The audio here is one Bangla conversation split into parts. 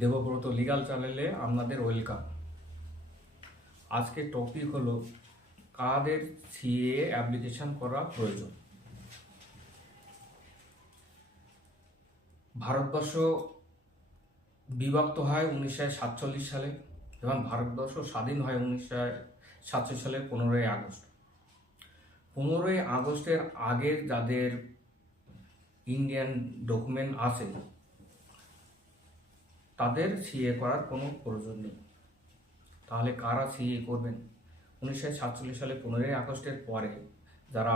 দেবব্রত লিগাল চ্যানেলে আপনাদের ওয়েলকাম। আজকে টপিক হলো কাদের সিএ অ্যাপ্লিকেশন করা প্রয়োজন। ভারতবর্ষ বিভক্ত হয় 1947 সালে এবং ভারতবর্ষ স্বাধীন হয় 1947 সালের 15ই আগস্ট। 15ই আগস্টের আগে যাদের ইন্ডিয়ান ডকুমেন্ট আছে তাদের সিএ করার কোনো প্রয়োজন নেই। তাহলে কারা সিএ করবেন? 1947 সালে 15ই আগস্টের পরে যারা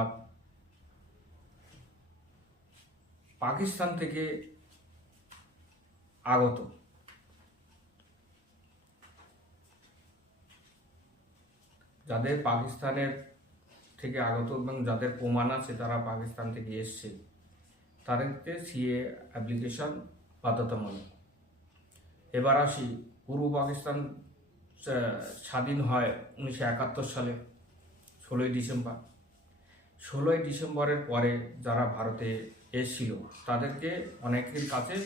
পাকিস্তান থেকে আগত, যাদের পাকিস্তানের থেকে আগত এবং যাদের প্রমাণ আছে তারা পাকিস্তান থেকে এসছে, তাদেরকে সিএ অ্যাপ্লিকেশন বাধ্যতামূলক। এবার আসি, পূর্ব পাকিস্তান স্বাধীন হয় 1971 সালে 16ই ডিসেম্বর। 16ই ডিসেম্বরের পরে যারা ভারতে এসেছিল তাদেরকে অনেকের কাছে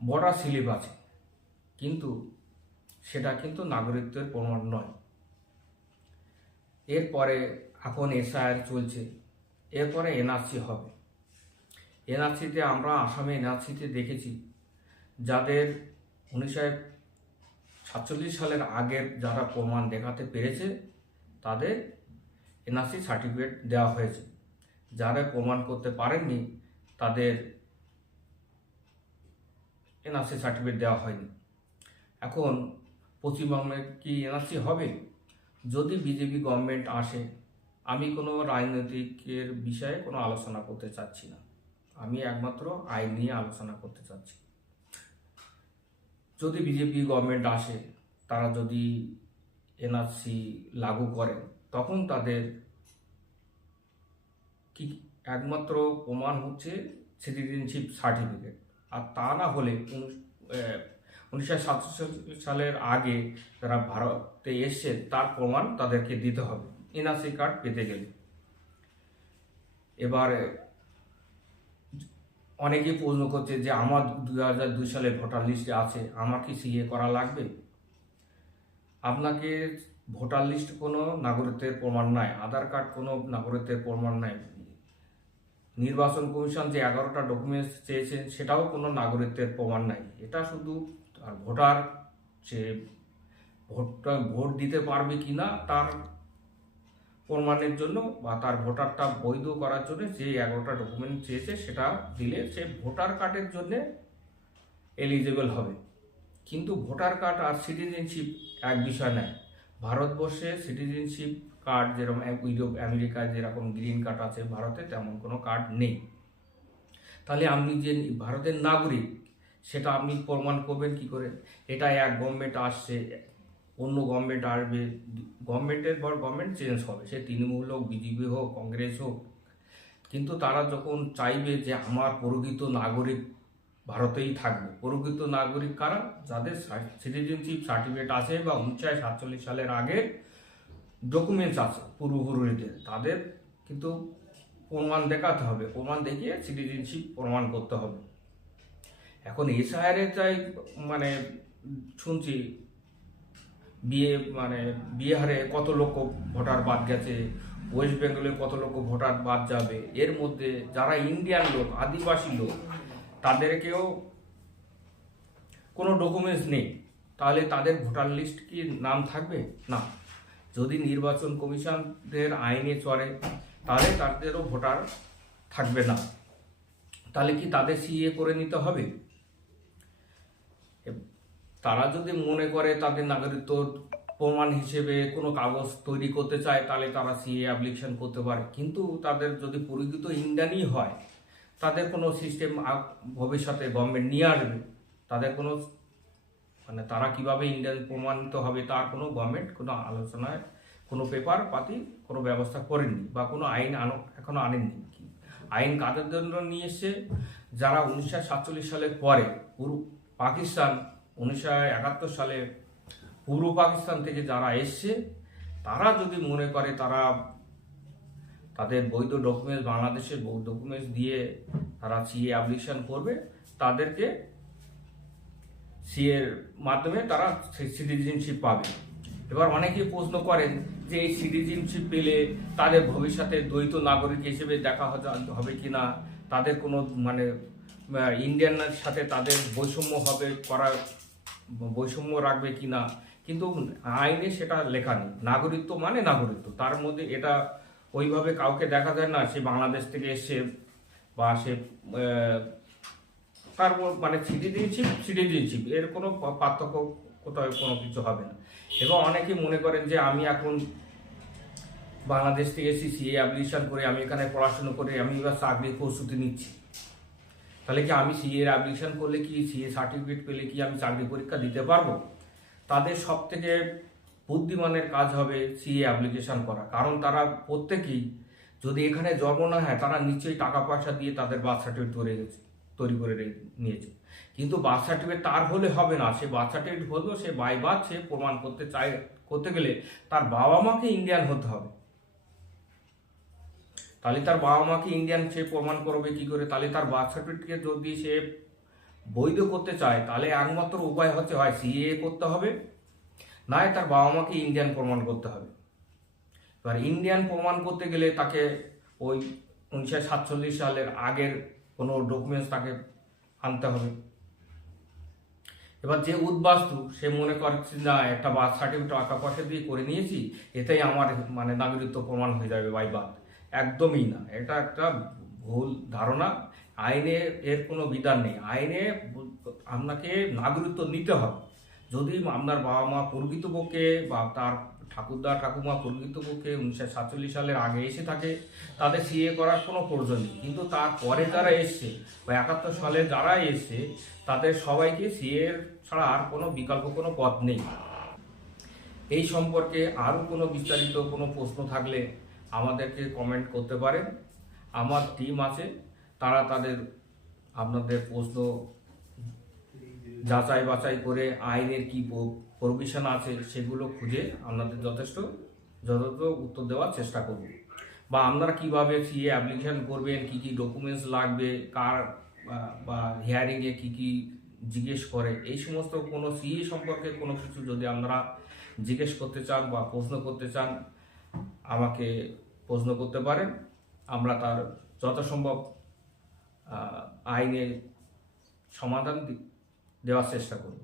বর্ডার স্লিপ আছে, কিন্তু সেটা কিন্তু নাগরিকত্বের প্রমাণ নয়। এরপরে এখন এসআইআর চলছে, এরপরে এনআরসি হবে। এনআরসিতে আমরা আসামে এনআরসিতে দেখেছি যাদের 1947 সালের আগের যারা প্রমাণ দেখাতে পেরেছে তাদের এনআরসি সার্টিফিকেট দেওয়া হয়েছে। যারা প্রমাণ করতে পারেননি তাদের এনআরসি সার্টিফিকেট দেওয়া হয়নি। এখন পশ্চিমবঙ্গে কি এনআরসি হবে? যদি বিজেপি গভর্নমেন্ট আসে, আমি কোনো রাজনৈতিকের বিষয়ে কোনো আলোচনা করতে চাচ্ছি না, আমি একমাত্র আইন নিয়ে আলোচনা করতে চাচ্ছি। যদি বিজেপি গভর্নমেন্ট আসে, তারা যদি এনআরসি লাগু করে, তখন তাদের কি একমাত্র প্রমাণ হচ্ছে সিটিজেনশিপ সার্টিফিকেট। আর তা না হলে 1947 সালের আগে যারা ভারতে এসছে তার প্রমাণ তাদেরকে দিতে হবে এনআরসি কার্ড পেতে গেলে। এবার অনেকেই প্রশ্ন করছে যে আমার 2002 সালে ভোটার লিস্টে আছে, আমার কি সিএ করা লাগবে? আপনাকে ভোটার লিস্ট কোনো নাগরিকত্বের প্রমাণ নাই, আধার কার্ড কোনো নাগরিকত্বের প্রমাণ নাই, নির্বাচন কমিশন যে 11টা ডকুমেন্টস চেয়েছেন সেটাও কোনো নাগরিকত্বের প্রমাণ নাই। এটা শুধু ভোটার যে ভোট দিতে পারবে কিনা তার প্রমাণের জন্য বা তার ভোটারটা বৈধ করার জন্য যে 11টা ডকুমেন্ট চেয়েছে সেটা দিলে সে ভোটার কার্ডের জন্য এলিজিবল হবে। কিন্তু ভোটার কার্ড আর সিটিজেনশিপ এক বিষয় নয়। ভারতবর্ষে সিটিজেনশিপ কার্ড যেরকম ইউরোপ আমেরিকায় যেরকম গ্রিন কার্ড আছে, ভারতে তেমন কোনো কার্ড নেই। তাহলে আপনি যে ভারতের নাগরিক সেটা আপনি প্রমাণ করবেন কি করে? এটা এক গভর্নমেন্ট আসছে, অন্য গভর্নমেন্ট আসবে, গভর্নমেন্টের পর গভর্নমেন্ট চেঞ্জ হবে, সে তৃণমূল হোক, বিজেপি হোক, কংগ্রেস হোক, কিন্তু তারা যখন চাইবে যে আমার প্রকৃত নাগরিক ভারতেই থাকবে। প্রকৃত নাগরিক কারা? যাদের সিটিজেনশিপ সার্টিফিকেট আছে বা 1947 সালের আগের ডকুমেন্টস আছে পূর্বপুরুষদের, তাদের কিন্তু প্রমাণ দেখাতে হবে, প্রমাণ দেখিয়ে সিটিজেনশিপ প্রমাণ করতে হবে। এখন এসআইআর চাই শুনছি বিহারে কত লক্ষ ভোটার বাদ গেছে, ওয়েস্ট বেঙ্গলে কত লক্ষ ভোটার বাদ যাবে। এর মধ্যে যারা ইন্ডিয়ান লোক, আদিবাসী লোক, তাদেরকেও কোনো ডকুমেন্টস নেই, তাহলে তাদের ভোটার লিস্ট কি নাম থাকবে? না। যদি নির্বাচন কমিশনের আইনে চলে তাহলে তাদেরও ভোটার থাকবে না। তাহলে কি তাদের সিএ করে নিতে হবে? তারা যদি মনে করে তাদের নাগরিকত্ব প্রমাণ হিসেবে কোনো কাগজ তৈরি করতে চায় তাহলে তারা সিএ অ্যাপ্লিকেশন করতে পারে। কিন্তু তাদের যদি পরিচিত ইন্ডিয়ানই হয়, তাদের কোনো সিস্টেম ভবিষ্যতে গভর্নমেন্ট নিয়ে আসবে, তাদের কোনো তারা কিভাবে ইন্ডিয়ান প্রমাণিত হবে তার কোনো গভর্নমেন্ট কোনো আলোচনায় কোনো পেপার পাতি কোনো ব্যবস্থা করেনি বা কোনো আইন এখনো আনেননি। আইন কাদের জন্য নিয়ে এসছে? যারা 1947 সালের পরে পাকিস্তান 1971 সালে পূর্ব পাকিস্তান থেকে যারা এসছে, তারা যদি মনে করে তারা তাদের বৈধ ডকুমেন্টস, বাংলাদেশের বৈধ ডকুমেন্টস দিয়ে তারা সিএ অ্যাপ্লিকেশন করবে, তাদেরকে সিএর মাধ্যমে তারা সিটিজেনশিপ পাবে। এবার অনেকেই প্রশ্ন করেন যে এই সিটিজেনশিপ পেলে তাদের ভবিষ্যতে দ্বৈত নাগরিক হিসেবে দেখা হবে কি না, তাদের কোনো মানে ইন্ডিয়ানের সাথে তাদের বৈষম্য রাখবে কি না। কিন্তু আইনে সেটা লেখা নেই। নাগরিকত্ব মানে নাগরিকত্ব, তার মধ্যে এটা ওইভাবে কাউকে দেখা যায় না সে বাংলাদেশ থেকে এসছে বা সে তার মানে সিটিজেনশিপ এর কোনো পার্থক্য কোথাও কোনো কিছু হবে না। এবং অনেকে মনে করেন যে আমি এখন বাংলাদেশ থেকে এসেছি, সিএ অ্যাপ্লিকেশন করে আমি এখানে পড়াশুনো করে আমি এবার চাকরির প্রস্তুতি নিচ্ছি, তাহলে কি আমি সিএ অ্যাপ্লিকেশন করলে কি সিএ সার্টিফিকেট পেলে কি আমি চাকরি পরীক্ষা দিতে পারবো? তাদের সব থেকে বুদ্ধিমানের কাজ হবে সিএ অ্যাপ্লিকেশন করা। কারণ তারা প্রত্যেকেই যদি এখানে জন্ম না হয় তারা নিশ্চয়ই টাকা পয়সা দিয়ে তাদের বার্থ সার্টিফিকেট তৈরি করে নিয়েছে। কিন্তু বার্থ সার্টিফিকেট তার হলে হবে না, সে বার্থ সার্টিফিকেট হলেও সে বাই বার্থ সে প্রমাণ করতে গেলে তার বাবা মাকে ইন্ডিয়ান হতে হবে। তাহলে তার বাবা মাকে ইন্ডিয়ান সে প্রমাণ করবে কি করে? তাহলে তার বার্থ সার্টিফিকেট যদি সে বৈধ করতে চায় তাহলে একমাত্র উপায় হচ্ছে হয় সিএ করতে হবে, নয় তার বাবা মাকে ইন্ডিয়ান প্রমাণ করতে হবে। এবার ইন্ডিয়ান প্রমাণ করতে গেলে তাকে ওই 1947 সালের আগের কোনো ডকুমেন্টস তাকে আনতে হবে। এবার যে উদ্বাস্তু সে মনে করছে না একটা বার্থ সার্টিফিকেট টাকা পয়সা দিয়ে করে নিয়েছি, এটাই আমার মানে নাগরিকত্ব প্রমাণ হয়ে যাবে বাই বার্থ। একদমই না, এটা একটা ভুল ধারণা। আইনে এর কোনো বিধান নেই। আইনে আপনাকে নাগরিকত্ব নিতে হবে। যদি আপনার বাবা মা প্রকৃতপক্ষে বা তার ঠাকুরদা ঠাকুমা প্রকৃতপক্ষে 1947 সালের আগে এসে থাকে, তাদের সিএ করার কোনো প্রয়োজন নেই। কিন্তু তারপরে যারা এসছে বা 71 সালে যারা এসছে তাদের সবাইকে সিএ ছাড়া আর কোনো বিকল্প কোনো পথ নেই। এই সম্পর্কে আরও কোনো বিস্তারিত কোনো প্রশ্ন থাকলে আমাদেরকে কমেন্ট করতে পারেন। আমার টিম আছে, তারা আপনাদের প্রশ্ন যাচাই বাছাই করে আইনের কি প্রভিশন আছে সেগুলো খুঁজে আপনাদের যথাযথ উত্তর দেওয়ার চেষ্টা করব। বা আপনারা কিভাবে সিএ অ্যাপ্লিকেশন করবেন, কি কি ডকুমেন্টস লাগবে, কার বা হিয়ারিংয়ে কি কি জিজ্ঞেস করে, এই সমস্ত কোনো সিএ সম্পর্কে কোনো কিছু যদি আপনারা জিজ্ঞেস করতে চান বা প্রশ্ন করতে চান আমাকে প্রশ্ন করতে পারেন। আমরা তার যথাসম্ভব আইনে সমাধান দেওয়ার চেষ্টা করব।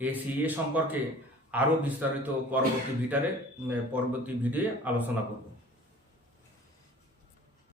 এই সিএ সম্পর্কে আরও বিস্তারিত পরবর্তী ভিডিওয়ে আলোচনা করব।